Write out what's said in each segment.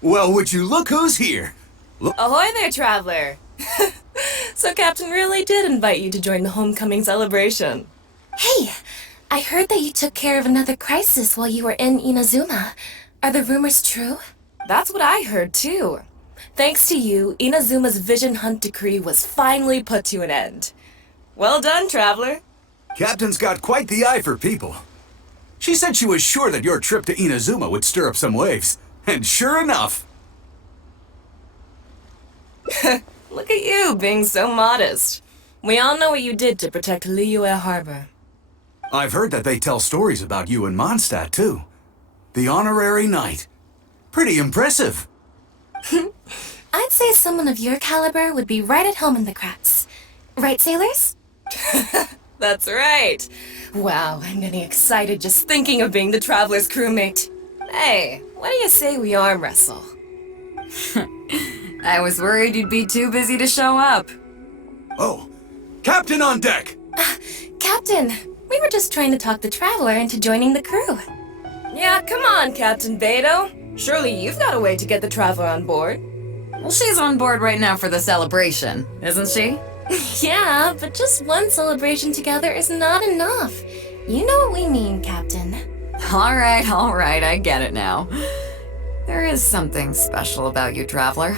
Well, would you look who's here? Ahoy there, traveler! So Captain really did invite you to join the homecoming celebration. Hey, I heard that you took care of another crisis while you were in Inazuma. Are the rumors true? That's what I heard, too. Thanks to you, Inazuma's Vision Hunt decree was finally put to an end. Well done, traveler. Captain's got quite the eye for people. She said she was sure that your trip to Inazuma would stir up some waves. And sure enough. Look at you, being so modest. We all know what you did to protect Liyue Harbor. I've heard that they tell stories about you in Mondstadt, too. The honorary knight. Pretty impressive. I'd say someone of your caliber would be right at home in the Crux. Right, sailors? That's right. Wow, I'm getting excited just thinking of being the traveler's crewmate. Hey, what do you say we arm wrestle? I was worried you'd be too busy to show up. Oh, Captain on deck! Captain, we were just trying to talk the traveler into joining the crew. Yeah, come on, Captain Beidou. Surely you've got a way to get the traveler on board. Well, she's on board right now for the celebration, isn't she? Yeah, but just one celebration together is not enough. You know what we mean, Captain. All right, I get it now. There is something special about you, traveler.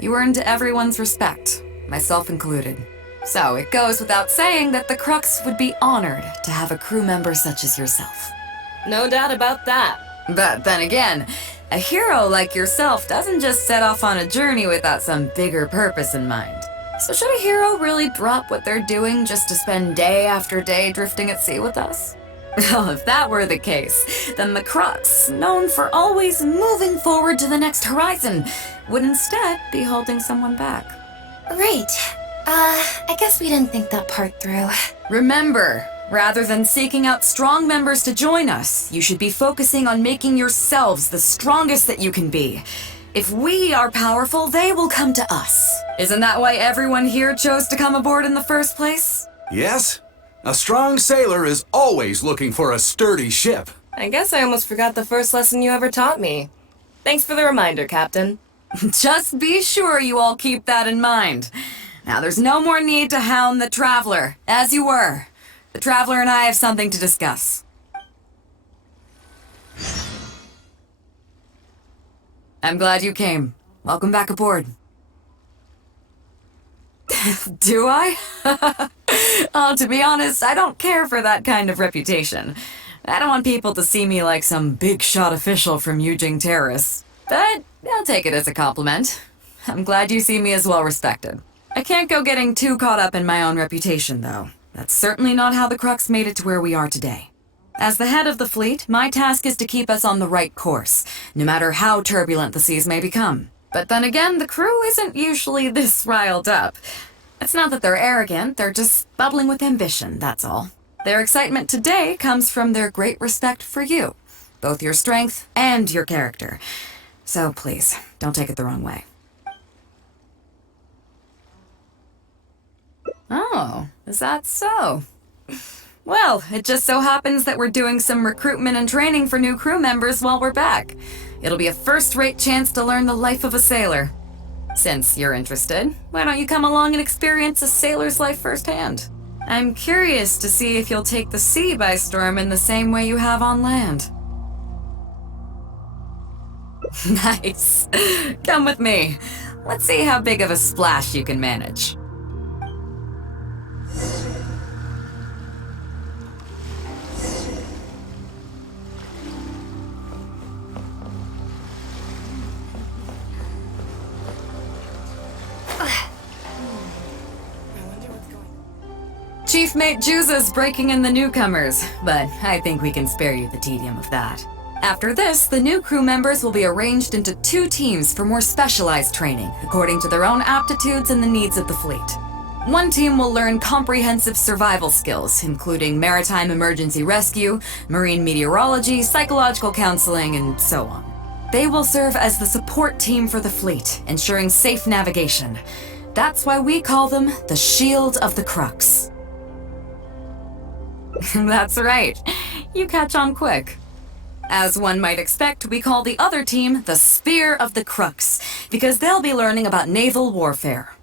You earned everyone's respect, myself included. So it goes without saying that the Crux would be honored to have a crew member such as yourself. No doubt about that. But then again, a hero like yourself doesn't just set off on a journey without some bigger purpose in mind. So should a hero really drop what they're doing just to spend day after day drifting at sea with us? Well, if that were the case, then the Crux, known for always moving forward to the next horizon, would instead be holding someone back. Right. I guess we didn't think that part through. Remember, rather than seeking out strong members to join us, you should be focusing on making yourselves the strongest that you can be. If we are powerful, they will come to us. Isn't that why everyone here chose to come aboard in the first place? Yes? A strong sailor is always looking for a sturdy ship. I guess I almost forgot the first lesson you ever taught me. Thanks for the reminder, Captain. Just be sure you all keep that in mind. Now, there's no more need to hound the traveler, as you were. The traveler and I have something to discuss. I'm glad you came. Welcome back aboard. Do I? Oh, to be honest, I don't care for that kind of reputation. I don't want people to see me like some big shot official from Yujing Terrace. But I'll take it as a compliment. I'm glad you see me as well respected. I can't go getting too caught up in my own reputation, though. That's certainly not how the Crux made it to where we are today. As the head of the fleet, my task is to keep us on the right course, no matter how turbulent the seas may become. But then again, the crew isn't usually this riled up. It's not that they're arrogant, they're just bubbling with ambition, that's all. Their excitement today comes from their great respect for you, both your strength and your character. So please, don't take it the wrong way. Oh, is that so? Well, it just so happens that we're doing some recruitment and training for new crew members while we're back. It'll be a first-rate chance to learn the life of a sailor. Since you're interested, why don't you come along and experience a sailor's life firsthand? I'm curious to see if you'll take the sea by storm in the same way you have on land. Nice. Come with me. Let's see how big of a splash you can manage. Chief Mate Juza's breaking in the newcomers, but I think we can spare you the tedium of that. After this, the new crew members will be arranged into 2 teams for more specialized training, according to their own aptitudes and the needs of the fleet. One team will learn comprehensive survival skills, including maritime emergency rescue, marine meteorology, psychological counseling, and so on. They will serve as the support team for the fleet, ensuring safe navigation. That's why we call them the Shield of the Crux. That's right. You catch on quick. As one might expect, we call the other team the Spear of the Crux, because they'll be learning about naval warfare.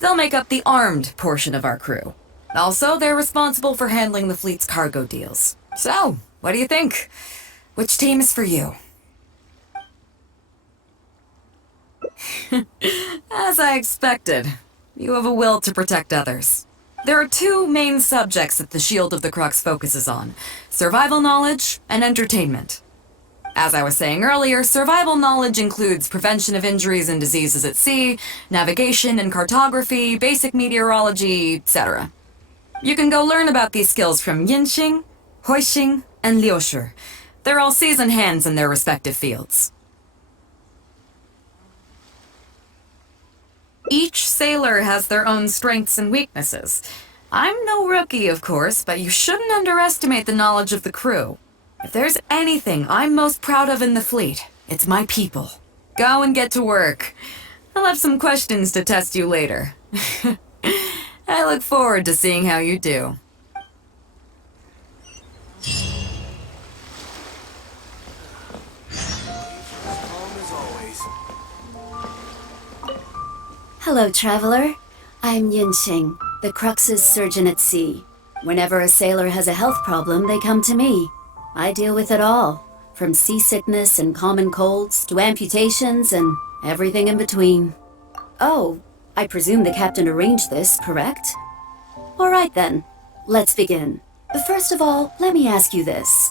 They'll make up the armed portion of our crew. Also, they're responsible for handling the fleet's cargo deals. So, what do you think? Which team is for you? As I expected, you have a will to protect others. There are two main subjects that the Shield of the Crux focuses on: survival knowledge and entertainment. As I was saying earlier, survival knowledge includes prevention of injuries and diseases at sea, navigation and cartography, basic meteorology, etc. You can go learn about these skills from Yinxing, Huixing, and Liushi. They're all seasoned hands in their respective fields. Each sailor has their own strengths and weaknesses. I'm no rookie, of course, but you shouldn't underestimate the knowledge of the crew. If there's anything I'm most proud of in the fleet, it's my people. Go and get to work. I'll have some questions to test you later. I look forward to seeing how you do. Hello, traveler. I'm Yinxing, the Crux's surgeon at sea. Whenever a sailor has a health problem, they come to me. I deal with it all, from seasickness and common colds to amputations and everything in between. Oh, I presume the captain arranged this, correct? All right then, let's begin. But first of all, let me ask you this.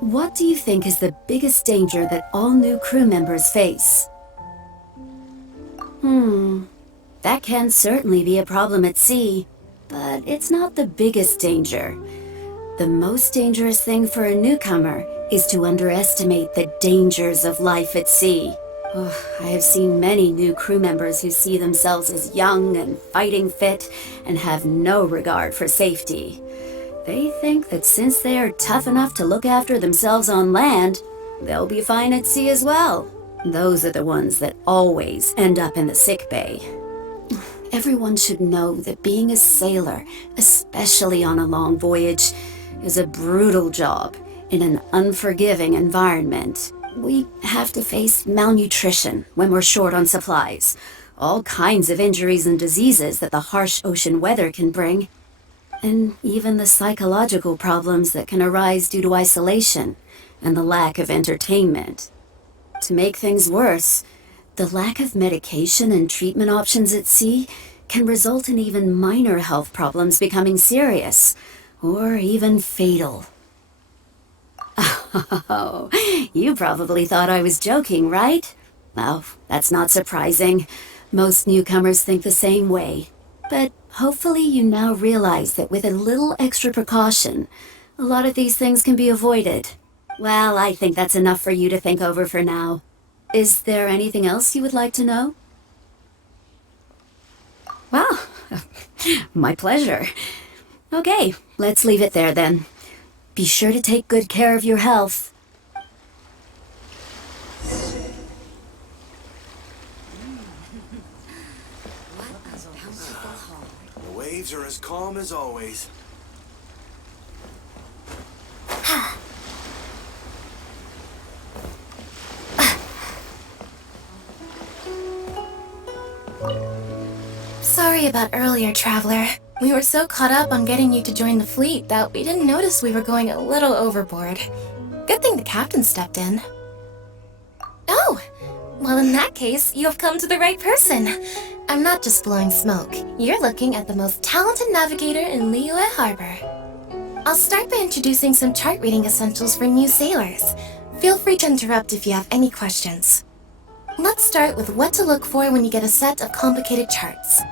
What do you think is the biggest danger that all new crew members face? That can certainly be a problem at sea, but it's not the biggest danger. The most dangerous thing for a newcomer is to underestimate the dangers of life at sea. I have seen many new crew members who see themselves as young and fighting fit and have no regard for safety. They think that since they are tough enough to look after themselves on land, they'll be fine at sea as well. Those are the ones that always end up in the sick bay. Everyone should know that being a sailor, especially on a long voyage, is a brutal job in an unforgiving environment. We have to face malnutrition when we're short on supplies, all kinds of injuries and diseases that the harsh ocean weather can bring, and even the psychological problems that can arise due to isolation and the lack of entertainment. To make things worse, the lack of medication and treatment options at sea can result in even minor health problems becoming serious, or even fatal. Oh, you probably thought I was joking, right? Well, that's not surprising. Most newcomers think the same way. But hopefully you now realize that with a little extra precaution, a lot of these things can be avoided. Well, I think that's enough for you to think over for now. Is there anything else you would like to know? Well, my pleasure. Okay, let's leave it there then. Be sure to take good care of your health. The waves are as calm as always. Sorry about earlier, traveler. We were so caught up on getting you to join the fleet that we didn't notice we were going a little overboard. Good thing the captain stepped in. Oh! Well, in that case, you have come to the right person. I'm not just blowing smoke. You're looking at the most talented navigator in Liyue Harbor. I'll start by introducing some chart reading essentials for new sailors. Feel free to interrupt if you have any questions. Let's start with what to look for when you get a set of complicated charts.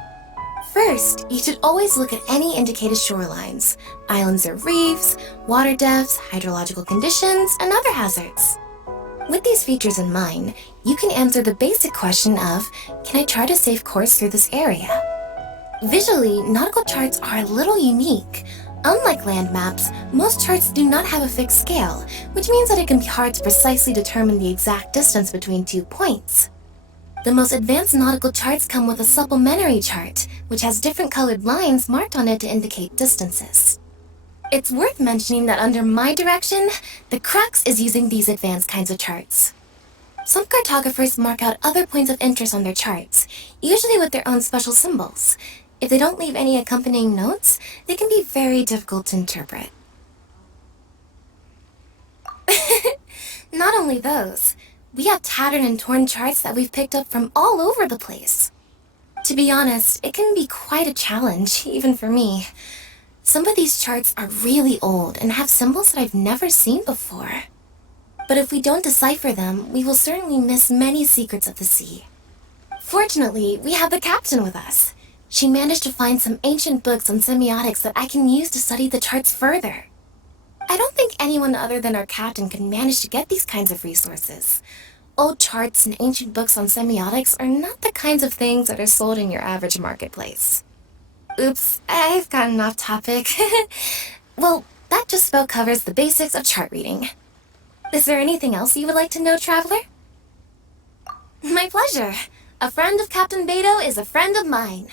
First, you should always look at any indicated shorelines, islands or reefs, water depths, hydrological conditions, and other hazards. With these features in mind, you can answer the basic question of, can I chart a safe course through this area? Visually, nautical charts are a little unique. Unlike land maps, most charts do not have a fixed scale, which means that it can be hard to precisely determine the exact distance between 2 points. The most advanced nautical charts come with a supplementary chart, which has different colored lines marked on it to indicate distances. It's worth mentioning that under my direction, the Crux is using these advanced kinds of charts. Some cartographers mark out other points of interest on their charts, usually with their own special symbols. If they don't leave any accompanying notes, they can be very difficult to interpret. Not only those, we have tattered and torn charts that we've picked up from all over the place. To be honest, it can be quite a challenge, even for me. Some of these charts are really old and have symbols that I've never seen before. But if we don't decipher them, we will certainly miss many secrets of the sea. Fortunately, we have the captain with us. She managed to find some ancient books on semiotics that I can use to study the charts further. I don't think anyone other than our captain can manage to get these kinds of resources. Old charts and ancient books on semiotics are not the kinds of things that are sold in your average marketplace. Oops, I've gotten off topic. Well, that just about covers the basics of chart reading. Is there anything else you would like to know, Traveler? My pleasure. A friend of Captain Beidou is a friend of mine.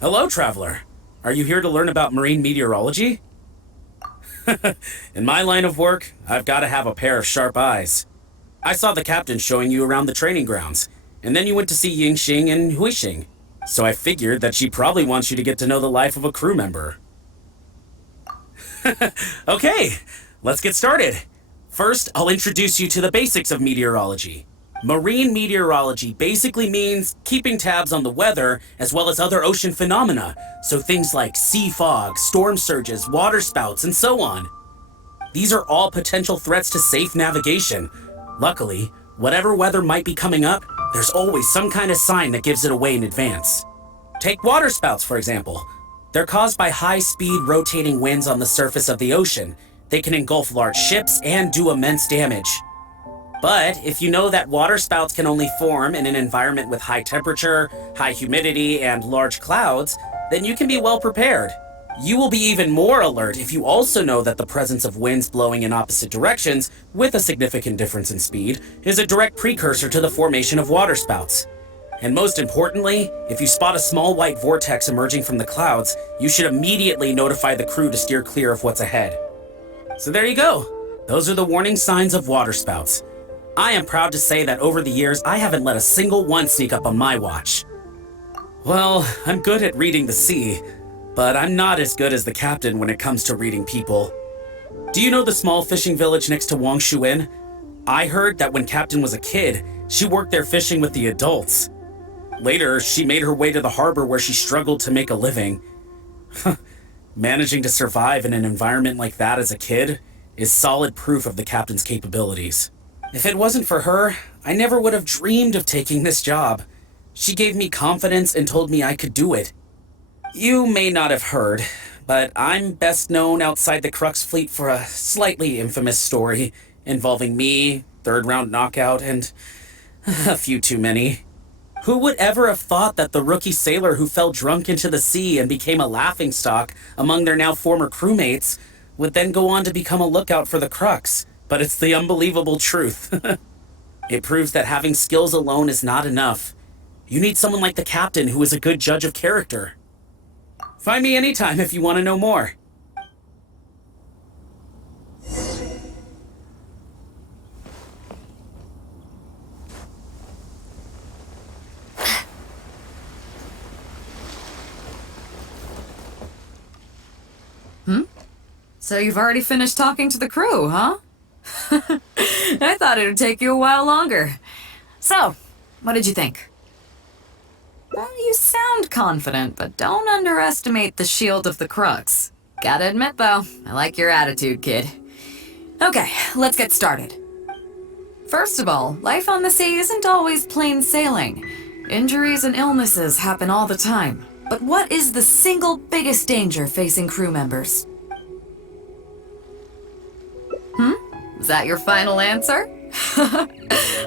Hello, Traveler. Are you here to learn about marine meteorology? In my line of work, I've got to have a pair of sharp eyes. I saw the captain showing you around the training grounds, and then you went to see Yingxing and Huixing, so I figured that she probably wants you to get to know the life of a crew member. Okay, let's get started. First, I'll introduce you to the basics of meteorology. Marine meteorology basically means keeping tabs on the weather as well as other ocean phenomena, so things like sea fog, storm surges, water spouts, and so on. These are all potential threats to safe navigation. Luckily, whatever weather might be coming up, there's always some kind of sign that gives it away in advance. Take water spouts, for example. They're caused by high-speed rotating winds on the surface of the ocean. They can engulf large ships and do immense damage. But if you know that water spouts can only form in an environment with high temperature, high humidity, and large clouds, then you can be well prepared. You will be even more alert if you also know that the presence of winds blowing in opposite directions, with a significant difference in speed, is a direct precursor to the formation of water spouts. And most importantly, if you spot a small white vortex emerging from the clouds, you should immediately notify the crew to steer clear of what's ahead. So there you go. Those are the warning signs of water spouts. I am proud to say that over the years, I haven't let a single one sneak up on my watch. Well, I'm good at reading the sea, but I'm not as good as the captain when it comes to reading people. Do you know the small fishing village next to Wangshu Inn? I heard that when Captain was a kid, she worked there fishing with the adults. Later, she made her way to the harbor where she struggled to make a living. Managing to survive in an environment like that as a kid is solid proof of the captain's capabilities. If it wasn't for her, I never would have dreamed of taking this job. She gave me confidence and told me I could do it. You may not have heard, but I'm best known outside the Crux fleet for a slightly infamous story involving me, third round knockout, and a few too many. Who would ever have thought that the rookie sailor who fell drunk into the sea and became a laughingstock among their now former crewmates would then go on to become a lookout for the Crux? But it's the unbelievable truth. It proves that having skills alone is not enough. You need someone like the captain who is a good judge of character. Find me anytime if you want to know more. So you've already finished talking to the crew, huh? I thought it would take you a while longer. So, what did you think? Well, you sound confident, but don't underestimate the shield of the Crux. Gotta admit, though, I like your attitude, kid. Okay, let's get started. First of all, life on the sea isn't always plain sailing. Injuries and illnesses happen all the time. But what is the single biggest danger facing crew members? Is that your final answer?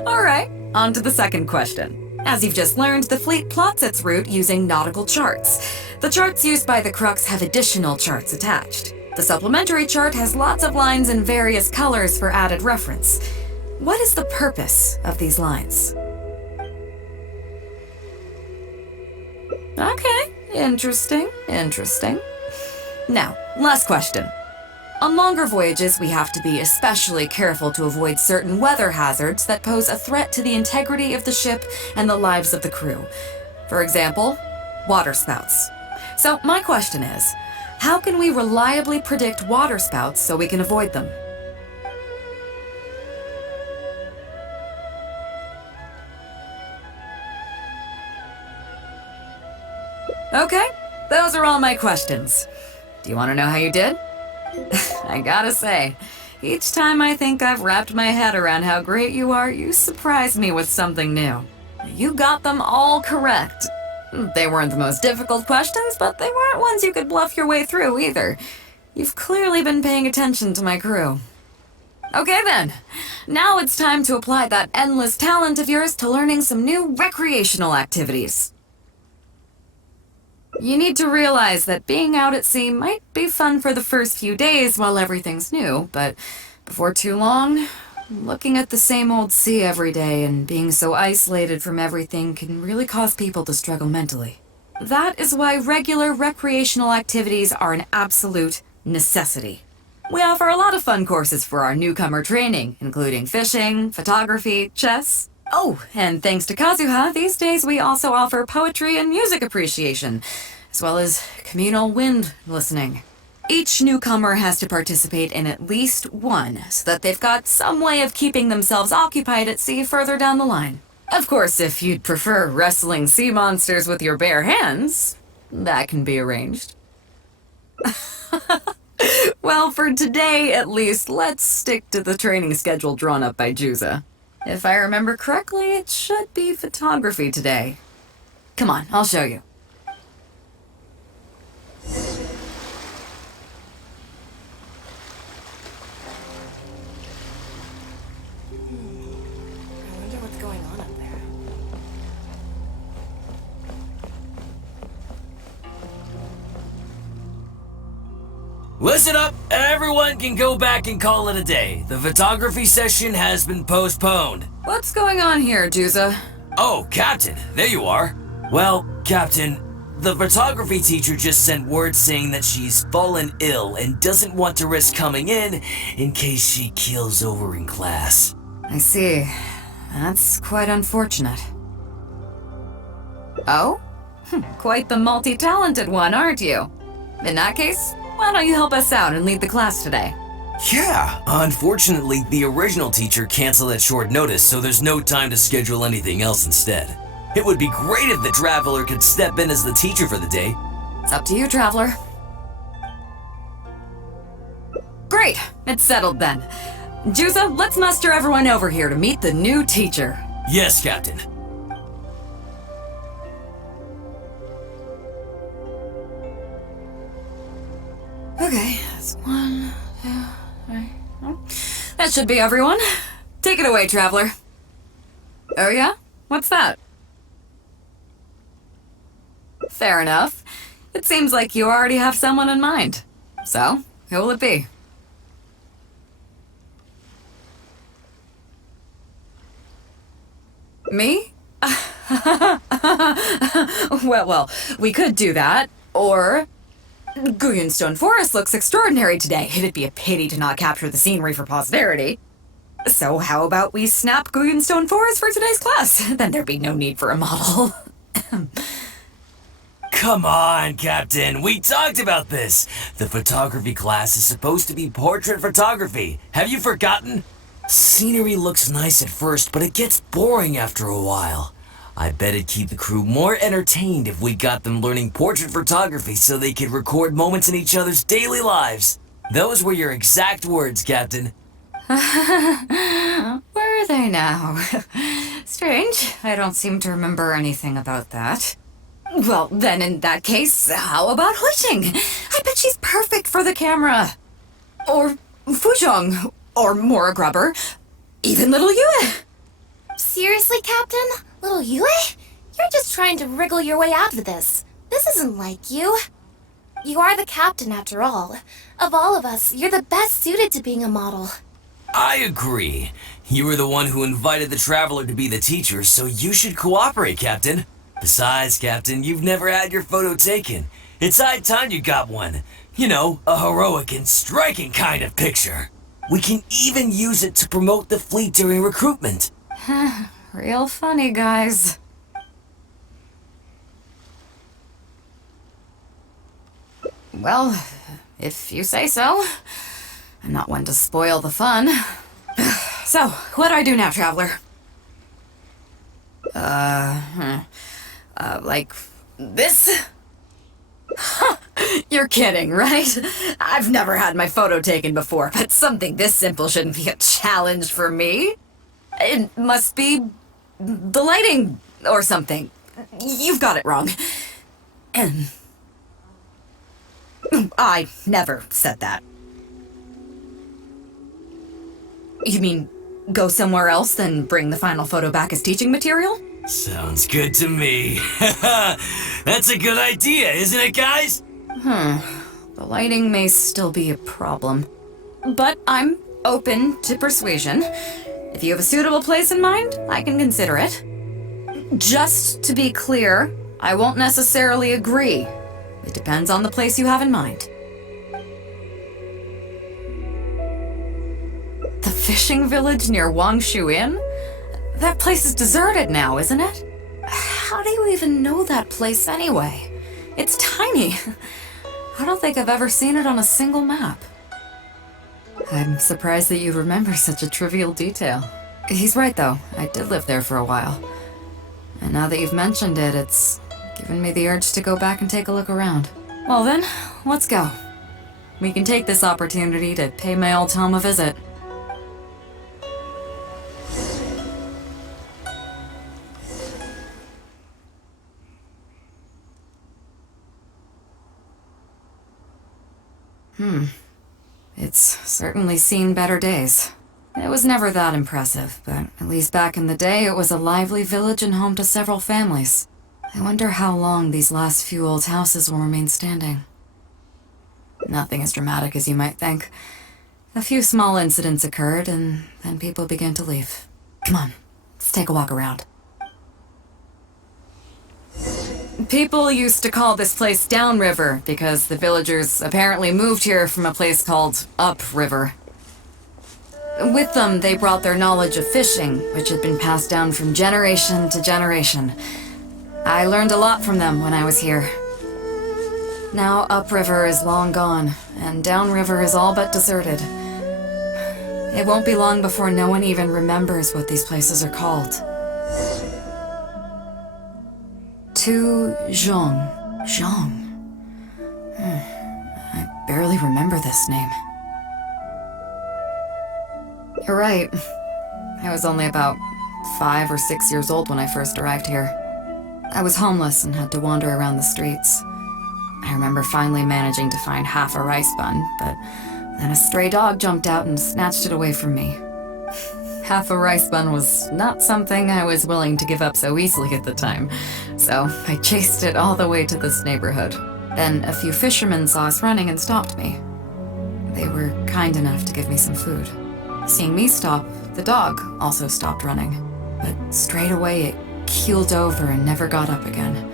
Alright, on to the second question. As you've just learned, the fleet plots its route using nautical charts. The charts used by the Crux have additional charts attached. The supplementary chart has lots of lines in various colors for added reference. what is the purpose of these lines? Okay, interesting. Now, last question. On longer voyages, we have to be especially careful to avoid certain weather hazards that pose a threat to the integrity of the ship and the lives of the crew. For example, waterspouts. So my question is, how can we reliably predict waterspouts so we can avoid them? Okay, those are all my questions. Do you want to know how you did? I gotta say, each time I think I've wrapped my head around how great you are, you surprise me with something new. You got them all correct. They weren't the most difficult questions, but they weren't ones you could bluff your way through either. You've clearly been paying attention to my crew. Okay then, now it's time to apply that endless talent of yours to learning some new recreational activities. You need to realize that being out at sea might be fun for the first few days while everything's new, but before too long, looking at the same old sea every day and being so isolated from everything can really cause people to struggle mentally. That is why regular recreational activities are an absolute necessity. We offer a lot of fun courses for our newcomer training, including fishing, photography, chess. Oh, and thanks to Kazuha, these days we also offer poetry and music appreciation, as well as communal wind listening. Each newcomer has to participate in at least one, so that they've got some way of keeping themselves occupied at sea further down the line. Of course, if you'd prefer wrestling sea monsters with your bare hands, that can be arranged. Well, for today, at least, let's stick to the training schedule drawn up by Juza. If I remember correctly, it should be photography today. Come on, I'll show you. I wonder what's going on up there. Listen up, everyone can go back and call it a day. The photography session has been postponed. What's going on here, Juza? Oh, Captain, there you are. Well, Captain, the photography teacher just sent word saying that she's fallen ill and doesn't want to risk coming in case she keels over in class. I see. That's quite unfortunate. Oh? Quite the multi-talented one, aren't you? In that case, why don't you help us out and lead the class today? Yeah, unfortunately, the original teacher canceled at short notice, so there's no time to schedule anything else instead. It would be great if the Traveler could step in as the teacher for the day. It's up to you, Traveler. Great, it's settled then. Juza, let's muster everyone over here to meet the new teacher. Yes, Captain. Okay, that's 1, 2, 3. That should be everyone. Take it away, Traveler. Oh yeah? What's that? Fair enough. It seems like you already have someone in mind. So, who will it be? Me? Well, we could do that, or... Guyun Stone Forest looks extraordinary today. It'd be a pity to not capture the scenery for posterity. So how about we snap Guyun Stone Forest for today's class? Then there'd be no need for a model. Come on, Captain. We talked about this. The photography class is supposed to be portrait photography. Have you forgotten? Scenery looks nice at first, but it gets boring after a while. I bet it'd keep the crew more entertained if we got them learning portrait photography so they could record moments in each other's daily lives. Those were your exact words, Captain. Were they now? Strange. I don't seem to remember anything about that. Well, then in that case, how about Huixing? I bet she's perfect for the camera. Or Fuzhong. Or Mora Grubber. Even little Yue. Seriously, Captain? Little Yue? You're just trying to wriggle your way out of this. This isn't like you. You are the captain, after all. Of all of us, you're the best suited to being a model. I agree. You were the one who invited the traveler to be the teacher, so you should cooperate, Captain. Besides, Captain, you've never had your photo taken. It's high time you got one. You know, a heroic and striking kind of picture. We can even use it to promote the fleet during recruitment. Real funny, guys. Well, if you say so. I'm not one to spoil the fun. So, what do I do now, Traveler? Like this? You're kidding, right? I've never had my photo taken before, but something this simple shouldn't be a challenge for me. It must be the lighting or something. You've got it wrong. I never said that. You mean go somewhere else, then bring the final photo back as teaching material? Sounds good to me. That's a good idea, isn't it, guys? The lighting may still be a problem, but I'm open to persuasion. If you have a suitable place in mind, I can consider it. Just to be clear, I won't necessarily agree. It depends on the place you have in mind. The fishing village near Wangshu Inn? That place is deserted now, isn't it? How do you even know that place anyway? It's tiny. I don't think I've ever seen it on a single map. I'm surprised that you remember such a trivial detail. He's right, though. I did live there for a while. And now that you've mentioned it, it's given me the urge to go back and take a look around. Well then, let's go. We can take this opportunity to pay my old home a visit. It's certainly seen better days. It was never that impressive, but at least back in the day, it was a lively village and home to several families. I wonder how long these last few old houses will remain standing. Nothing as dramatic as you might think. A few small incidents occurred, and then people began to leave. Come on, let's take a walk around. People used to call this place Downriver because the villagers apparently moved here from a place called Upriver. With them, they brought their knowledge of fishing, which had been passed down from generation to generation. I learned a lot from them when I was here. Now Upriver is long gone, and Downriver is all but deserted. It won't be long before no one even remembers what these places are called. To Zhong. I barely remember this name. You're right. I was only about 5 or 6 years old when I first arrived here. I was homeless and had to wander around the streets. I remember finally managing to find half a rice bun, but then a stray dog jumped out and snatched it away from me. Half a rice bun was not something I was willing to give up so easily at the time, so I chased it all the way to this neighborhood. Then a few fishermen saw us running and stopped me. They were kind enough to give me some food. Seeing me stop, the dog also stopped running, but straight away it keeled over and never got up again.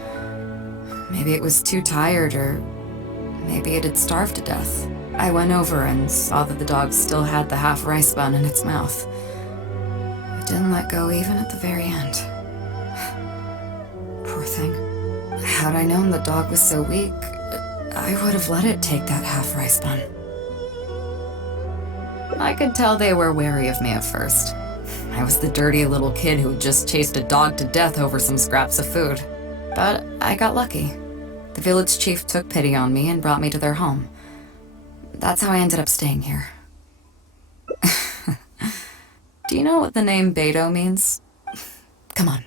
Maybe it was too tired, or maybe it had starved to death. I went over and saw that the dog still had the half rice bun in its mouth. It didn't let go even at the very end. Poor thing. Had I known the dog was so weak, I would have let it take that half rice bun. I could tell they were wary of me at first. I was the dirty little kid who had just chased a dog to death over some scraps of food. But I got lucky. The village chief took pity on me and brought me to their home. That's how I ended up staying here. Do you know what the name Beidou means? Come on,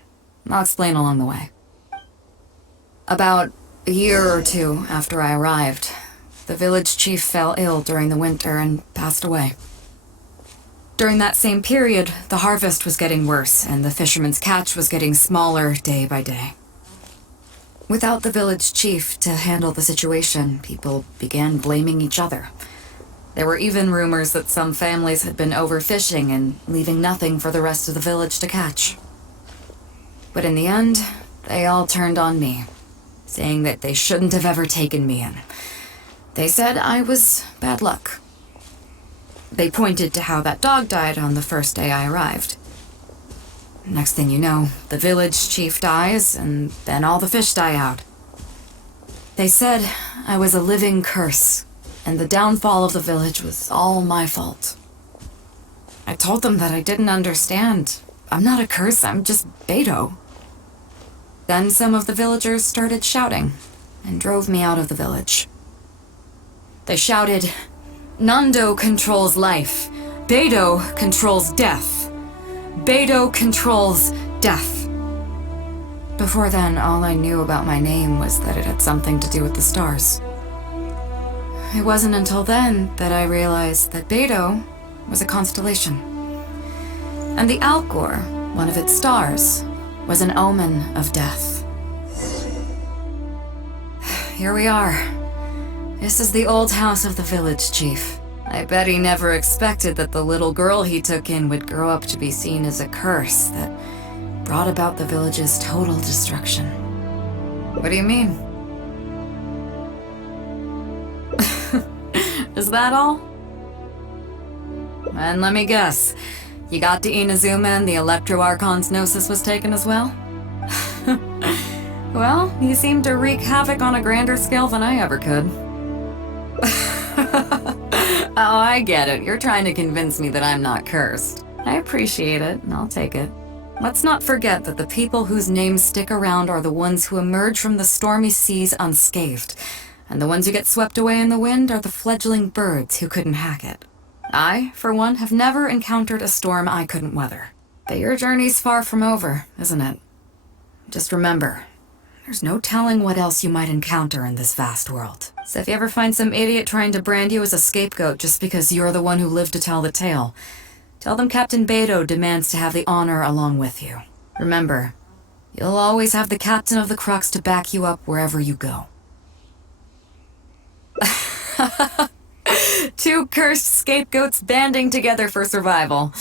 I'll explain along the way. About a year or two after I arrived, the village chief fell ill during the winter and passed away. During that same period, the harvest was getting worse and the fishermen's catch was getting smaller day by day. Without the village chief to handle the situation, people began blaming each other. There were even rumors that some families had been overfishing and leaving nothing for the rest of the village to catch. But in the end, they all turned on me, saying that they shouldn't have ever taken me in. They said I was bad luck. They pointed to how that dog died on the first day I arrived. Next thing you know, the village chief dies, and then all the fish die out. They said I was a living curse, and the downfall of the village was all my fault. I told them that I didn't understand. I'm not a curse, I'm just Beidou. Then some of the villagers started shouting, and drove me out of the village. They shouted, "Nando controls life. Beidou controls death. Beidou controls death." Before then, all I knew about my name was that it had something to do with the stars. It wasn't until then that I realized that Beidou was a constellation. And the Alcor, one of its stars, was an omen of death. Here we are. This is the old house of the village chief. I bet he never expected that the little girl he took in would grow up to be seen as a curse that brought about the village's total destruction. What do you mean? Is that all? And let me guess, you got to Inazuma and the Electro-Archon's Gnosis was taken as well? Well, you seem to wreak havoc on a grander scale than I ever could. Oh, I get it. You're trying to convince me that I'm not cursed. I appreciate it, and I'll take it. Let's not forget that the people whose names stick around are the ones who emerge from the stormy seas unscathed, and the ones who get swept away in the wind are the fledgling birds who couldn't hack it. I, for one, have never encountered a storm I couldn't weather. But your journey's far from over, isn't it? Just remember, there's no telling what else you might encounter in this vast world. So if you ever find some idiot trying to brand you as a scapegoat just because you're the one who lived to tell the tale, tell them Captain Beidou demands to have the honor along with you. Remember, you'll always have the captain of the Crux to back you up wherever you go. Two cursed scapegoats banding together for survival.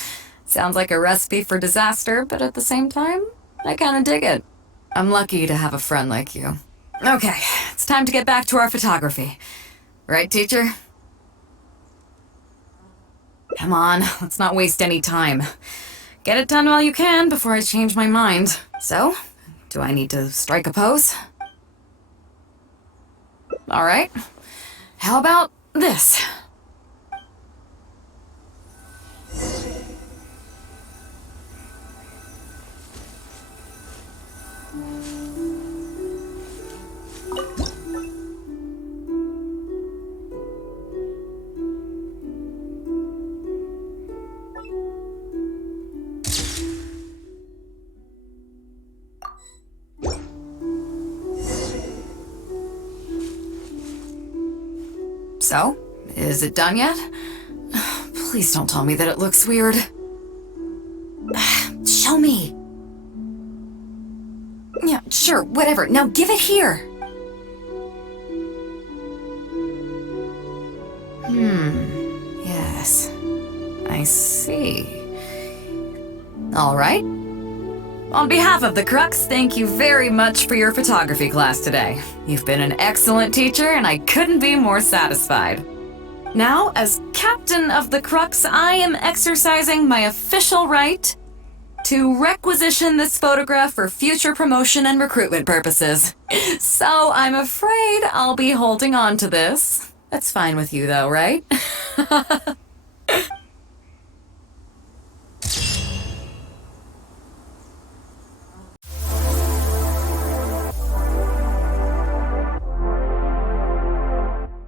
Sounds like a recipe for disaster, but at the same time, I kinda dig it. I'm lucky to have a friend like you. Okay, it's time to get back to our photography. Right, teacher? Come on, let's not waste any time. Get it done while you can before I change my mind. So, do I need to strike a pose? All right. How about this? So, is it done yet? Please don't tell me that it looks weird. Show me. Yeah, sure, whatever. Now give it here. Yes. I see. All right. On behalf of the Crux, thank you very much for your photography class today. You've been an excellent teacher, and I couldn't be more satisfied. Now, as captain of the Crux, I am exercising my official right to requisition this photograph for future promotion and recruitment purposes. So I'm afraid I'll be holding on to this. That's fine with you though, right?